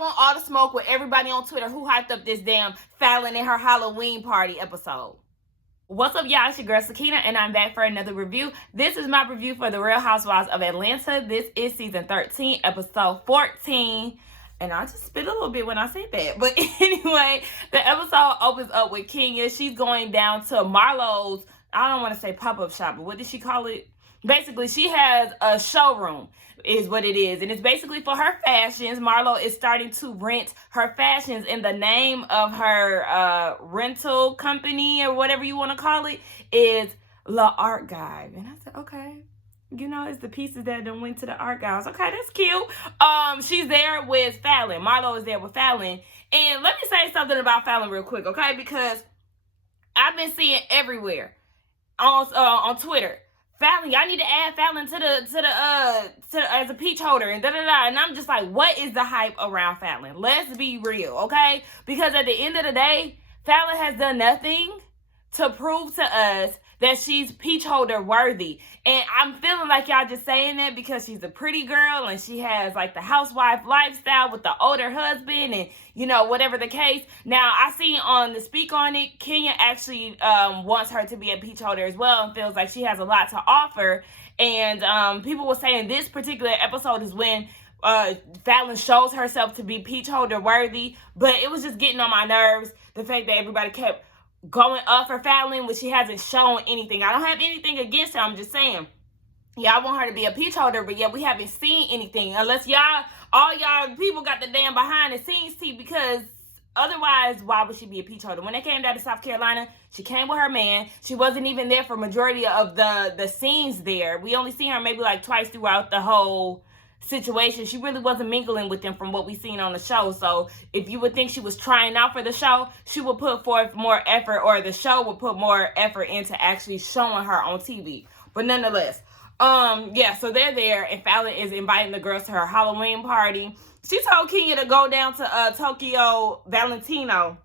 want all the smoke with everybody on Twitter who hyped up this damn Fallon and her Halloween party episode. What's up, y'all? It's your girl Sakina, and I'm back for another review. This is my review for The Real Housewives of Atlanta. This is season 13, episode 14. And I just spit a little bit when I said that. But anyway, the episode opens up with Kenya. She's going down to Marlo's, I don't want to say pop-up shop, but what did she call it? Basically, she has a showroom, is what it is. And it's basically for her fashions. Marlo is starting to rent her fashions, and the name of her rental company, or whatever you want to call it, is La Art Guide. And I said, okay. You know, it's the pieces that done went to the art guys. Okay, that's cute. She's there with Fallon. Marlo is there with Fallon. And let me say something about Fallon real quick, okay? Because I've been seeing everywhere on Twitter, Fallon, y'all need to add Fallon to as a peach holder and da-da-da. And I'm just like, what is the hype around Fallon? Let's be real, okay? Because at the end of the day, Fallon has done nothing to prove to us that she's peach holder worthy. And I'm feeling like y'all just saying that because she's a pretty girl and she has like the housewife lifestyle with the older husband and, you know, whatever the case. Now, I see on the Speak On It, Kenya actually wants her to be a peach holder as well and feels like she has a lot to offer. And people were saying this particular episode is when Fallon shows herself to be peach holder worthy. But it was just getting on my nerves, the fact that everybody kept going up for Fallon when she hasn't shown anything. I don't have anything against her. I'm just saying, yeah, I want her to be a peach holder, but yeah, we haven't seen anything unless all y'all people got the damn behind the scenes tea, because otherwise, why would she be a peach holder? When they came down to South Carolina, she came with her man. She wasn't even there for majority of the scenes there. We only seen her maybe like twice throughout the whole situation. She really wasn't mingling with them from what we seen on the show. So if you would think she was trying out for the show, she would put forth more effort, or the show would put more effort into actually showing her on TV. But nonetheless, yeah, so they're there, and Fallon is inviting the girls to her Halloween party. She told Kenya to go down to Tokyo Valentino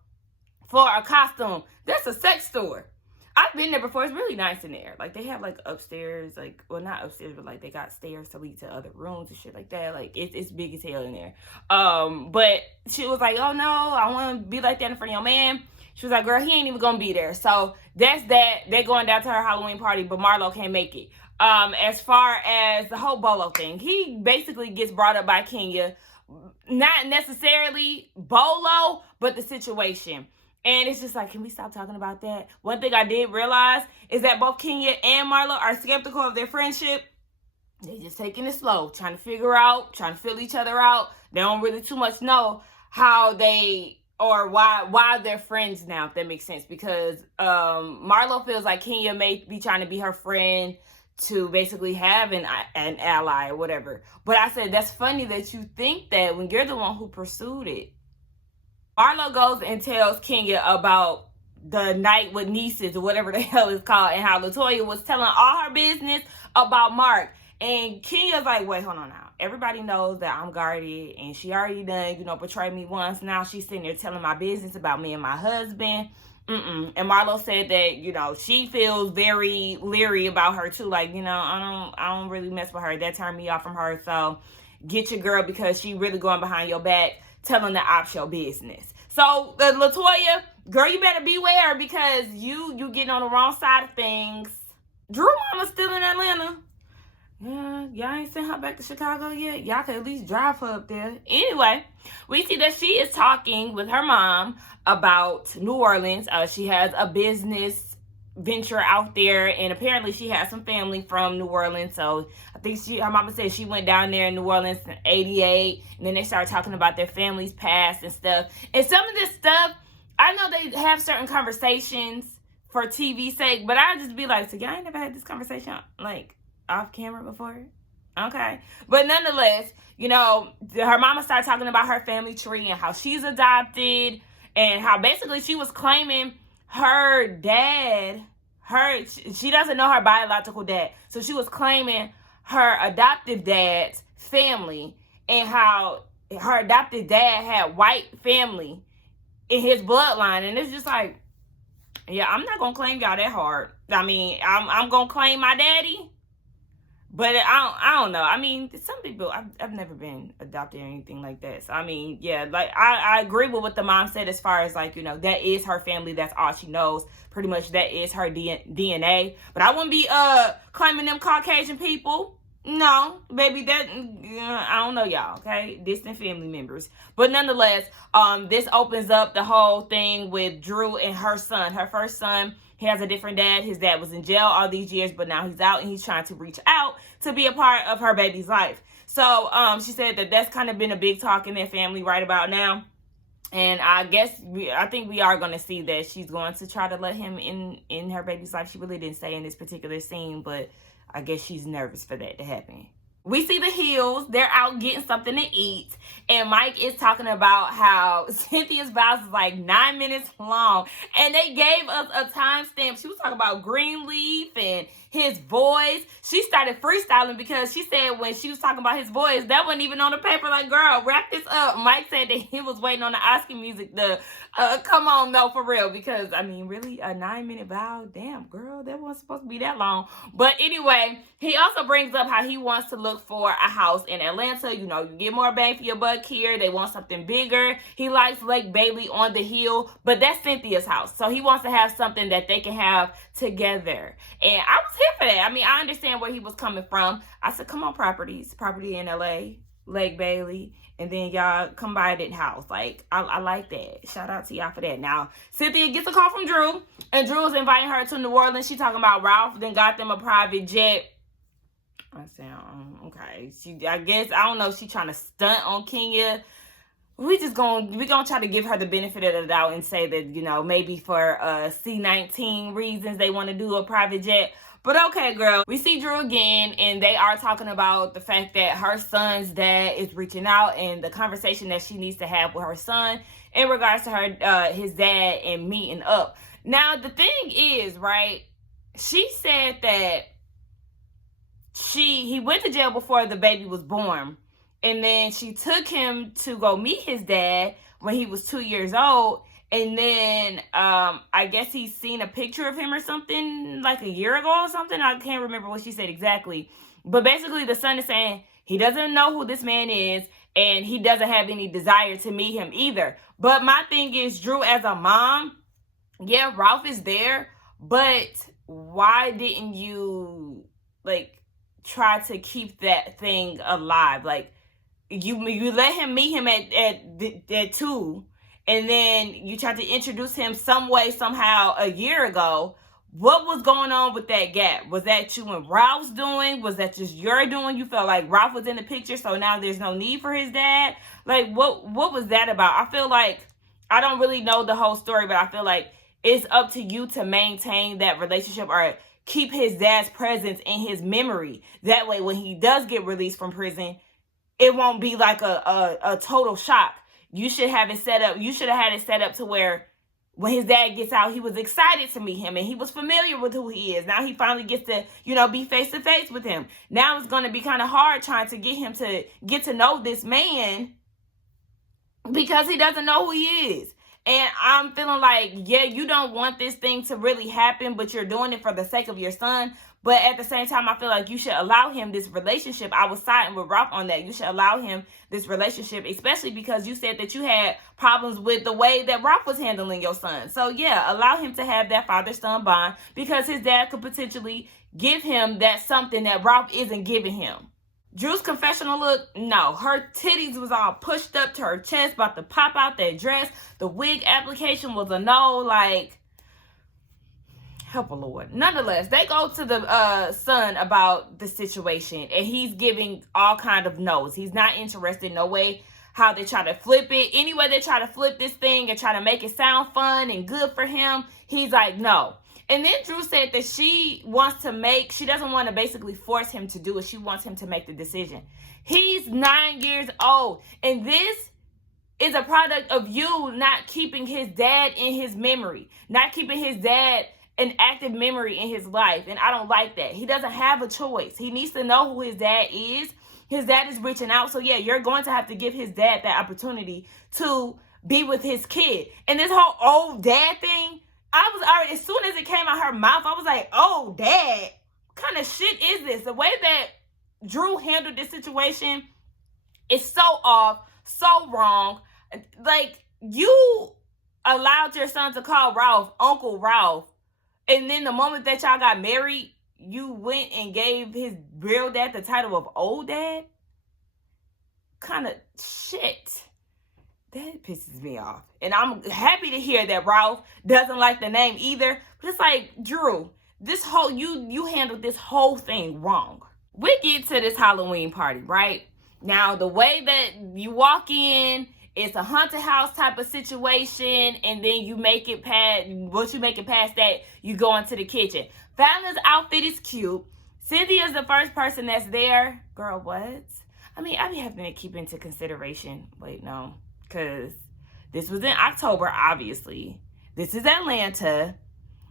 for a costume. That's a sex store. I've been there before. It's really nice in there. Like, they have, like, upstairs, like, well, not upstairs, but, like, they got stairs to lead to other rooms and shit like that. Like, it's big as hell in there. But she was like, oh, no, I want to be like that in front of your man. She was like, girl, he ain't even going to be there. So, that's that. They're going down to her Halloween party, but Marlo can't make it. As far as the whole Bolo thing, he basically gets brought up by Kenya. Not necessarily Bolo, but the situation. And it's just like, can we stop talking about that? One thing I did realize is that both Kenya and Marlo are skeptical of their friendship. They just taking it slow, trying to feel each other out. They don't really too much know how they, or why they're friends now, if that makes sense. Because Marlo feels like Kenya may be trying to be her friend to basically have an ally or whatever. But I said, that's funny that you think that when you're the one who pursued it. Marlo goes and tells Kenya about the night with nieces, or whatever the hell it's called, and how Latoya was telling all her business about Mark. And Kenya's like, wait, hold on now. Everybody knows that I'm guarded, and she already done, betrayed me once. Now she's sitting there telling my business about me and my husband. And Marlo said that, she feels very leery about her too. Like, I don't really mess with her. That turned me off from her. So get your girl, because she really going behind your back, telling the ops your business. So, Latoya, girl, you better beware, because you getting on the wrong side of things. Drew mama's still in Atlanta. Yeah, y'all ain't sent her back to Chicago yet. Y'all could at least drive her up there. Anyway, we see that she is talking with her mom about New Orleans. She has a business venture out there, and apparently she has some family from New Orleans. So I think her mama said she went down there in New Orleans in '88, and then they started talking about their family's past and stuff. And some of this stuff, I know they have certain conversations for TV's sake, but I just be like, so y'all ain't never had this conversation like off camera before? Okay. But nonetheless, her mama started talking about her family tree and how she's adopted, and how basically she was claiming her dad, she doesn't know her biological dad. So she was claiming her adoptive dad's family, and how her adoptive dad had white family in his bloodline. And it's just like, yeah, I'm not going to claim y'all that hard. I mean, I'm going to claim my daddy, But I don't know. I mean, some people, I've never been adopted or anything like that. So, I mean, yeah, like, I agree with what the mom said as far as, like, you know, that is her family. That's all she knows. Pretty much that is her DNA. But I wouldn't be claiming them Caucasian people. No, baby, that, I don't know y'all, okay? Distant family members. But nonetheless, this opens up the whole thing with Drew and her son. Her first son, he has a different dad. His dad was in jail all these years, but now he's out and he's trying to reach out to be a part of her baby's life. So she said that that's kind of been a big talk in their family right about now. And I think we are going to see that she's going to try to let him in her baby's life. She really didn't say in this particular scene, but I guess she's nervous for that to happen. We see the Hills. They're out getting something to eat. And Mike is talking about how Cynthia's vows is like 9 minutes long. And they gave us a timestamp. She was talking about Greenleaf and his voice. She started freestyling because she said when she was talking about his voice, that wasn't even on the paper. Like, girl, wrap this up. Mike said that he was waiting on the Oscar music to come on, no, for real. Because, I mean, really, a 9-minute vow? Damn, girl, that wasn't supposed to be that long. But anyway, he also brings up how he wants to look for a house in Atlanta. You know, you get more bang for your buck here. They want something bigger. He likes Lake Bailey on the hill, but that's Cynthia's house. So he wants to have something that they can have together. And I was here for that. I mean, I understand where he was coming from. I said, come on, property in LA, Lake Bailey, and then y'all come by that house. Like, I like that. Shout out to y'all for that. Now, Cynthia gets a call from Drew, and Drew is inviting her to New Orleans. She talking about Ralph then got them a private jet. I said, okay. I guess, I don't know if she trying to stunt on Kenya. We gonna try to give her the benefit of the doubt and say that, you know, maybe for C-19 reasons they want to do a private jet. But okay, girl. We see Drew again, and they are talking about the fact that her son's dad is reaching out and the conversation that she needs to have with her son in regards to her his dad and meeting up. Now, the thing is, right, she said that he went to jail before the baby was born. And then she took him to go meet his dad when he was 2 years old. And then I guess he's seen a picture of him or something like a year ago or something. I can't remember what she said exactly. But basically the son is saying he doesn't know who this man is and he doesn't have any desire to meet him either. But my thing is, Drew, as a mom, yeah, Ralph is there. But why didn't you, like, try to keep that thing alive? Like, you let him meet him at 2, and then you tried to introduce him some way, somehow, a year ago. What was going on with that gap? Was that you and Ralph's doing? Was that just your doing? You felt like Ralph was in the picture, so now there's no need for his dad? Like, what was that about? I feel like, I don't really know the whole story, but I feel like it's up to you to maintain that relationship or keep his dad's presence in his memory. That way, when he does get released from prison, it won't be like a total shock. You should have it set up. You should have had it set up to where when his dad gets out, he was excited to meet him and he was familiar with who he is. Now he finally gets to, you know, be face to face with him. Now it's going to be kind of hard trying to get him to get to know this man because he doesn't know who he is. And I'm feeling like, yeah, you don't want this thing to really happen, but you're doing it for the sake of your son. But at the same time, I feel like you should allow him this relationship. I was siding with Ralph on that. You should allow him this relationship, especially because you said that you had problems with the way that Ralph was handling your son. So, yeah, allow him to have that father-son bond because his dad could potentially give him that something that Ralph isn't giving him. Drew's confessional look, no. Her titties was all pushed up to her chest, about to pop out that dress. The wig application was a no, like, help a Lord. Nonetheless, they go to the son about the situation, and he's giving all kind of no's. He's not interested, no way how they try to flip it. Any way they try to flip this thing and try to make it sound fun and good for him, he's like, no. And then Drew said that she doesn't want to basically force him to do it. She wants him to make the decision. He's 9 years old, and this is a product of you not keeping his dad in his memory, not keeping his dad an active memory in his life. And I don't like that. He doesn't have a choice. He needs to know who his dad is. His dad is reaching out. So yeah, you're going to have to give his dad that opportunity to be with his kid. And this whole old dad thing, I was already, as soon as it came out her mouth, I was like, oh, dad, what kind of shit is this? The way that Drew handled this situation is so off, so wrong. Like, you allowed your son to call Ralph Uncle Ralph, and then the moment that y'all got married, you went and gave his real dad the title of old dad? Kind of shit. That pisses me off. And I'm happy to hear that Ralph doesn't like the name either. But it's like, Drew, this whole, you handled this whole thing wrong. We get to this Halloween party, right? Now, the way that you walk in, it's a haunted house type of situation, and then you make it past, once you make it past that, you go into the kitchen. Fallon's outfit is cute. Cynthia's the first person that's there. Girl, what? I mean, I be having to keep into consideration. Wait, no. Because this was in October, obviously. This is Atlanta.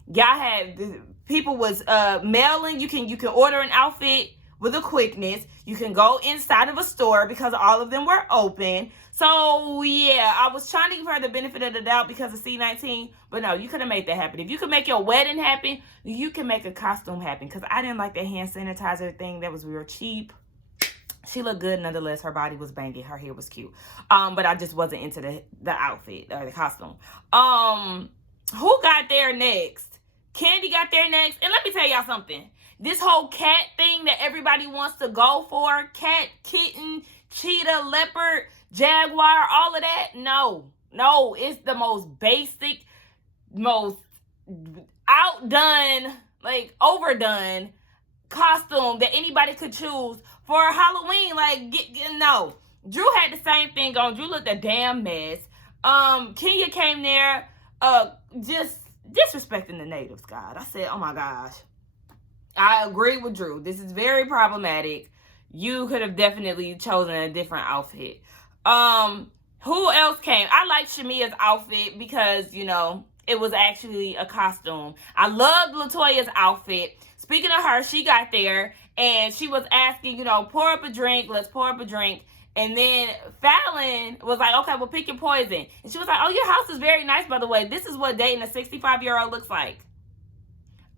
Y'all had, people was mailing. You can order an outfit with a quickness. You can go inside of a store because all of them were open. So, yeah, I was trying to give her the benefit of the doubt because of C-19. But no, you could have made that happen. If you could make your wedding happen, you can make a costume happen. Because I didn't like that hand sanitizer thing. That was real cheap. She looked good nonetheless. Her body was banging. Her hair was cute. But I just wasn't into the outfit or the costume. Who got there next? Candy got there next. And let me tell y'all something. This whole cat thing that everybody wants to go for, cat, kitten, cheetah, leopard, jaguar, all of that. No, it's the most basic, most outdone, like overdone costume that anybody could choose for Halloween. Like, no. Drew had the same thing on. Drew looked a damn mess. Kenya came there, just disrespecting the natives, God. I said, oh my gosh. I agree with Drew. This is very problematic. You could have definitely chosen a different outfit. Who else came? I liked Shamia's outfit because, you know, it was actually a costume. I loved Latoya's outfit. Speaking of her, she got there and she was asking, you know, pour up a drink. Let's pour up a drink. And then Fallon was like, okay, well, pick your poison. And she was like, oh, your house is very nice, by the way. This is what dating a 65-year-old looks like.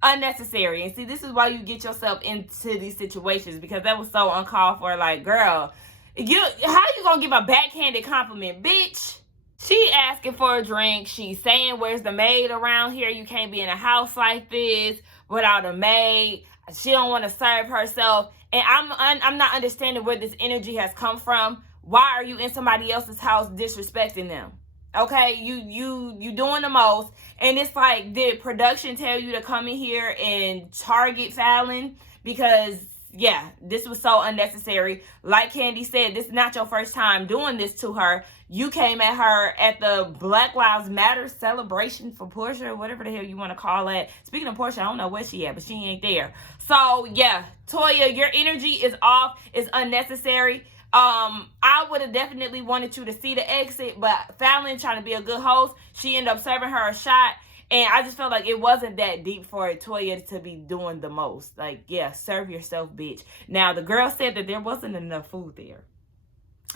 Unnecessary. And see, this is why you get yourself into these situations, because that was so uncalled for. Like, girl, how you gonna give a backhanded compliment, bitch? She asking for a drink. She's saying, where's the maid around here? You can't be in a house like this without a maid. She don't want to serve herself. And I'm not understanding where this energy has come from. Why are you in somebody else's house disrespecting them? Okay, you doing the most. And it's like, did production tell you to come in here and target Fallon? Because, yeah, this was so unnecessary. Like Candy said, this is not your first time doing this to her. You came at her at the Black Lives Matter celebration for Porsha, whatever the hell you want to call it. Speaking of Porsha, I don't know where she at, but she ain't there. So, yeah, Toya, your energy is off. It's unnecessary. I would have definitely wanted you to see the exit, but Fallon, trying to be a good host, she ended up serving her a shot. And I just felt like it wasn't that deep for Toya to be doing the most. Like, yeah, serve yourself, bitch. Now, the girl said that there wasn't enough food there.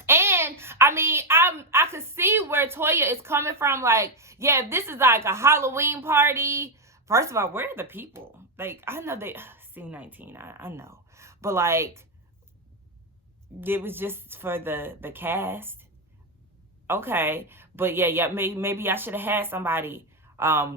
And, I mean, I could see where Toya is coming from. Like, yeah, if this is like a Halloween party, first of all, where are the people? Like, I know they, C-19, I know. But, like, it was just for the cast. Okay. But, yeah, maybe I should have had somebody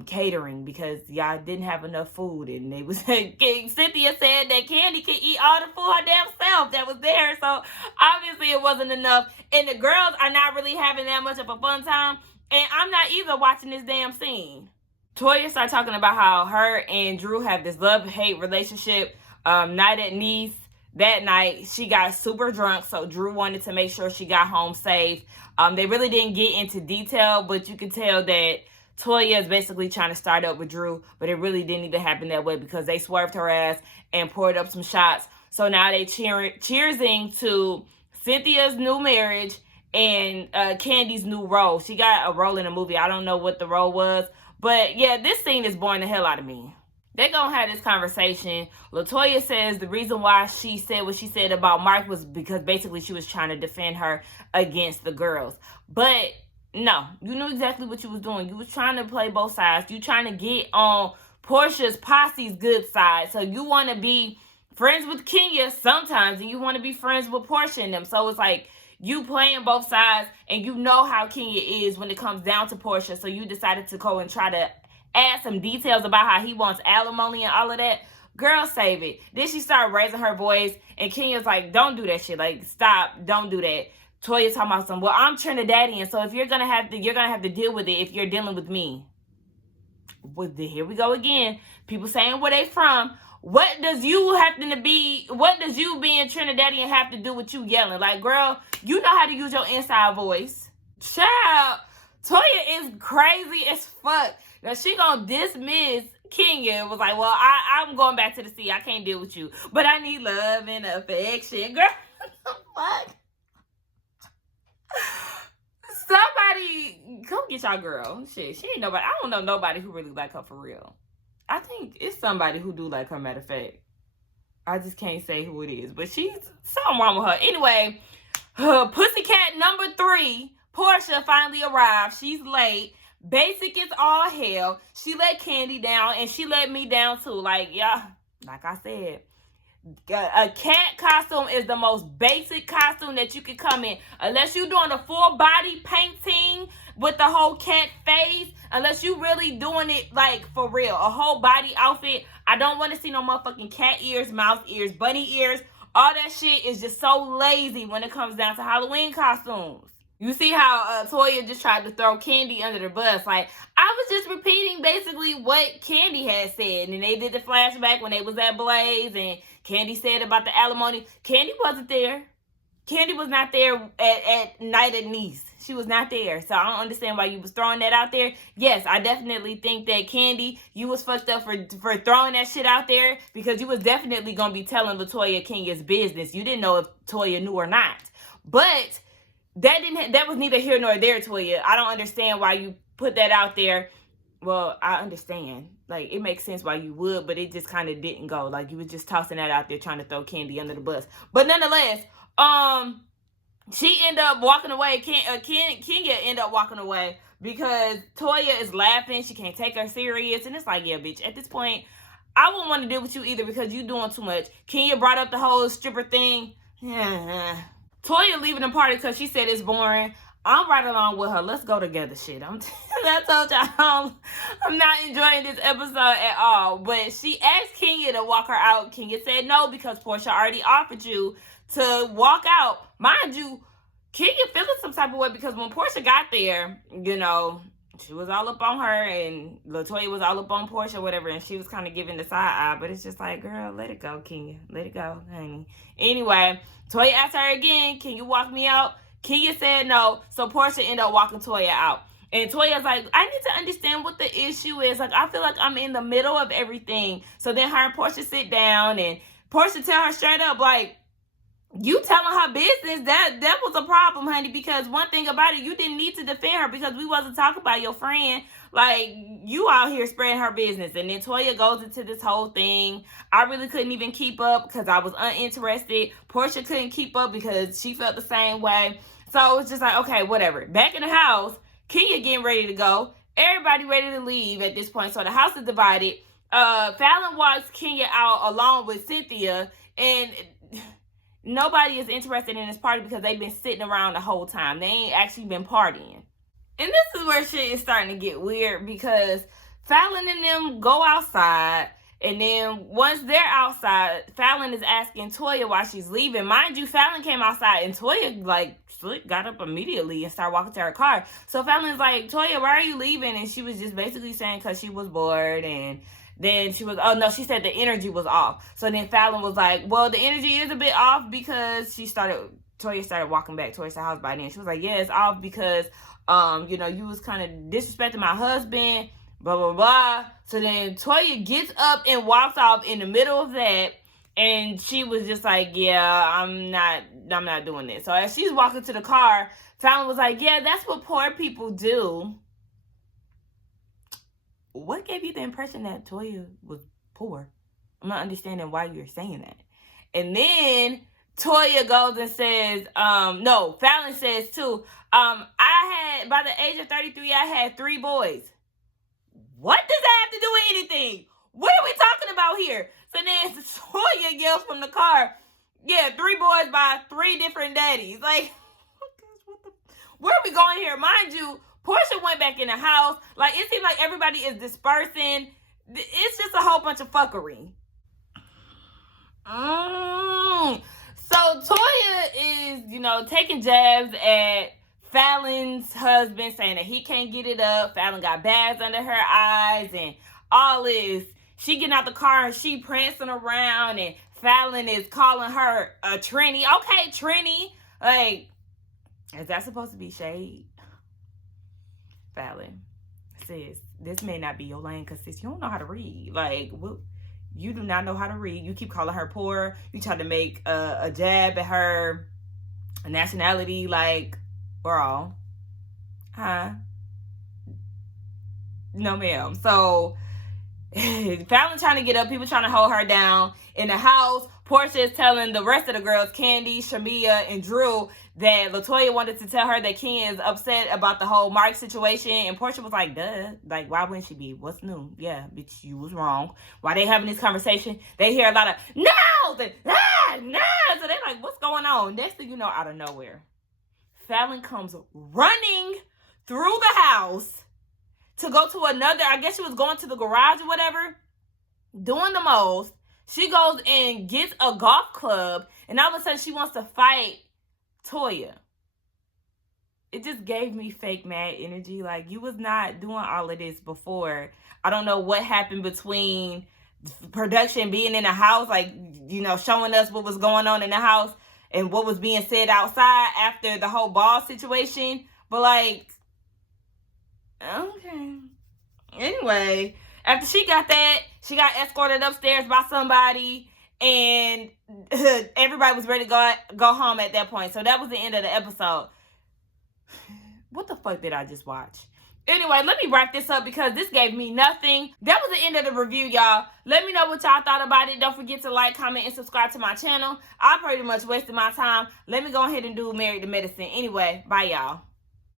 catering, because y'all didn't have enough food, and they was Cynthia said that Candy could eat all the food her damn self that was there, so obviously it wasn't enough, and the girls are not really having that much of a fun time, and I'm not either watching this damn scene. Toya started talking about how her and Drew have this love-hate relationship. Night at Nice, that night she got super drunk, so Drew wanted to make sure she got home safe. They really didn't get into detail, but you could tell that Toya is basically trying to start up with Drew, but it really didn't even happen that way, because they swerved her ass and poured up some shots. So now they cheersing to Cynthia's new marriage and Candy's new role. She got a role in a movie. I don't know what the role was, but yeah, this scene is boring the hell out of me. They're going to have this conversation. Latoya says the reason why she said what she said about Mark was because basically she was trying to defend her against the girls. But no, you knew exactly what you was doing. You was trying to play both sides. You trying to get on Porsha's posse's good side. So you want to be friends with Kenya sometimes, and you want to be friends with Porsha and them. So it's like you playing both sides, and you know how Kenya is when it comes down to Porsha. So you decided to go and try to add some details about how he wants alimony and all of that. Girl, save it. Then she started raising her voice, and Kenya's like, don't do that shit. Like, stop. Don't do that. Toya talking about some, well, I'm Trinidadian, so if you're gonna have to deal with it if you're dealing with me. Well, here we go again. People saying where they from. What does you being Trinidadian have to do with you yelling? Like, girl, you know how to use your inside voice. Child, Toya is crazy as fuck. Now she gonna dismiss Kenya and was like, well, I'm going back to the sea. I can't deal with you. But I need love and affection. Girl, what the fuck? Somebody come get y'all girl. Shit, she ain't nobody. I don't know nobody who really like her for real. I think it's somebody who do like her, matter of fact. I just can't say who it is, but she's something wrong with her. Anyway, her pussycat number 3, Porsha, finally arrived. She's late. Basic is all hell. She let Candy down, and she let me down too. Like, yeah, like I said, a cat costume is the most basic costume that you could come in. Unless you're doing a full body painting with the whole cat face. Unless you really doing it like for real. A whole body outfit. I don't want to see no motherfucking cat ears, mouse ears, bunny ears. All that shit is just so lazy when it comes down to Halloween costumes. You see how Toya just tried to throw Candy under the bus. Like, I was just repeating basically what Candy had said. And they did the flashback when they was at Blaze. And Candy said about the alimony. Candy wasn't there. Candy was not there at night at Nice. She was not there. So I don't understand why you was throwing that out there. Yes, I definitely think that Candy, you was fucked up for throwing that shit out there. Because you was definitely going to be telling Latoya Kenya's business. You didn't know if Toya knew or not. But that was neither here nor there, Toya. I don't understand why you put that out there. Well, I understand. Like, it makes sense why you would, but it just kind of didn't go. Like, you was just tossing that out there trying to throw Candy under the bus. But nonetheless, she ended up walking away. Kenya ended up walking away because Toya is laughing. She can't take her serious. And it's like, yeah, bitch, at this point, I wouldn't want to deal with you either because you doing too much. Kenya brought up the whole stripper thing. Toya leaving the party because she said it's boring. I'm right along with her. Let's go together, shit. I told y'all I'm not enjoying this episode at all. But she asked Kenya to walk her out. Kenya said no because Porsha already offered you to walk out. Mind you, Kenya feeling some type of way because when Porsha got there, you know, she was all up on her and Latoya was all up on Porsha, whatever, and she was kind of giving the side eye. But it's just like, girl, let it go, Kenya. Let it go, honey. Anyway, Toya asked her again, can you walk me out? Kenya said no, so Porsha ended up walking Toya out. And Toya's like, I need to understand what the issue is. Like, I feel like I'm in the middle of everything. So then her and Porsha sit down, and Porsha tell her straight up, like, you telling her business, that was a problem, honey, because one thing about it, you didn't need to defend her because we wasn't talking about your friend. Like, you out here spreading her business. And then Toya goes into this whole thing. I really couldn't even keep up because I was uninterested. Porsha couldn't keep up because she felt the same way. So it was just like, okay, whatever. Back in the house, Kenya getting ready to go. Everybody ready to leave at this point. So the house is divided. Fallon walks Kenya out along with Cynthia. And nobody is interested in this party because they've been sitting around the whole time. They ain't actually been partying. And this is where shit is starting to get weird because Fallon and them go outside. And then once they're outside, Fallon is asking Toya why she's leaving. Mind you, Fallon came outside and Toya, like, got up immediately and started walking to her car. So Fallon's like, Toya, why are you leaving? And she was just basically saying because she was bored. And then she was, oh no, she said the energy was off. So then Fallon was like, well, the energy is a bit off because Toya started walking back towards the house by then. She was like, yeah, it's off because, you know, you was kind of disrespecting my husband, blah, blah, blah. So then Toya gets up and walks off in the middle of that. And she was just like, yeah, I'm not doing this. So as she's walking to the car, Fallon was like, yeah, that's what poor people do. What gave you the impression that Toya was poor? I'm not understanding why you're saying that. And then Toya goes and says, no, Fallon says too, by the age of 33, I had 3 boys. What does that have to do with anything? What are we talking about here? So then Toya yells from the car, yeah, 3 boys by 3 different daddies. Like, where are we going here? Mind you, Porsha went back in the house. Like, it seems like everybody is dispersing. It's just a whole bunch of fuckery. So Toya is, taking jabs at Fallon's husband, saying that he can't get it up. Fallon got bags under her eyes and all this. She getting out the car and she prancing around, and Fallon is calling her a Trini. Okay, Trini. Like, is that supposed to be shade? Fallon, sis, this may not be your lane, because sis, you don't know how to read. Like, what? You do not know how to read. You keep calling her poor. You try to make a jab at her nationality. Like, girl. Huh? No, ma'am. So, Fallon trying to get up. People trying to hold her down. In the house, Porsha is telling the rest of the girls, Candy, Shamia, and Drew, that Latoya wanted to tell her that Ken is upset about the whole Mark situation. And Porsha was like, duh. Like, why wouldn't she be? What's new? Yeah, bitch, you was wrong. Why they having this conversation? They hear a lot of, no! No! So they're like, what's going on? Next thing you know, out of nowhere, Fallon comes running through the house to go to another, I guess she was going to the garage or whatever, doing the most. She goes and gets a golf club, and all of a sudden she wants to fight Toya. It just gave me fake mad energy. Like, you was not doing all of this before. I don't know what happened between production being in the house, like, showing us what was going on in the house and what was being said outside after the whole ball situation. But, like, okay. Anyway, after she got that, she got escorted upstairs by somebody, and everybody was ready to go home at that point. So that was the end of the episode. What the fuck did I just watch? Anyway, let me wrap this up because this gave me nothing. That was the end of the review, y'all. Let me know what y'all thought about it. Don't forget to like, comment, and subscribe to my channel. I pretty much wasted my time. Let me go ahead and do Married to Medicine. Anyway, bye, y'all.